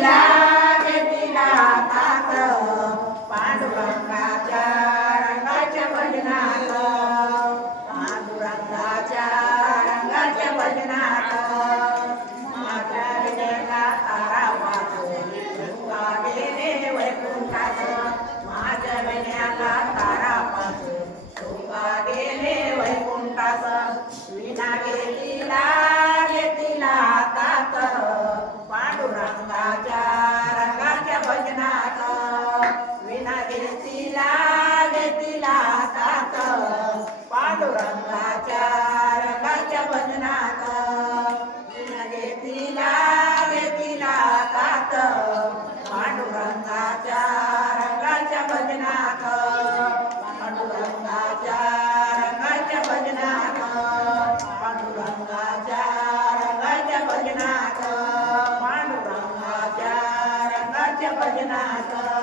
घेतिला हातात पांडुरंगाच्या रंगाच्या भजनात पांडुरंगाच्या रंगाच्या भजनात माझ्या विजयाला तारा वाजो तुका गेले वैकुंठात माझ्या विजयाला तारा वाजो तुका गेले वैकुंठात विना घेतिला हातात पांडुरंगाच्या रंगाच्या भजनात विना घेतिला हातात पांडुरंगाच्या रंगाच्या भजनात विना घेतिला हातात पांडुरंगाच्या रंगाच्या भजनात पांडुरंगाच्या रंगाच्या भजनात पांडुरंगाच्या रंगाच्या भजनात पांडुरंगाच्या रंगाच्या भजनात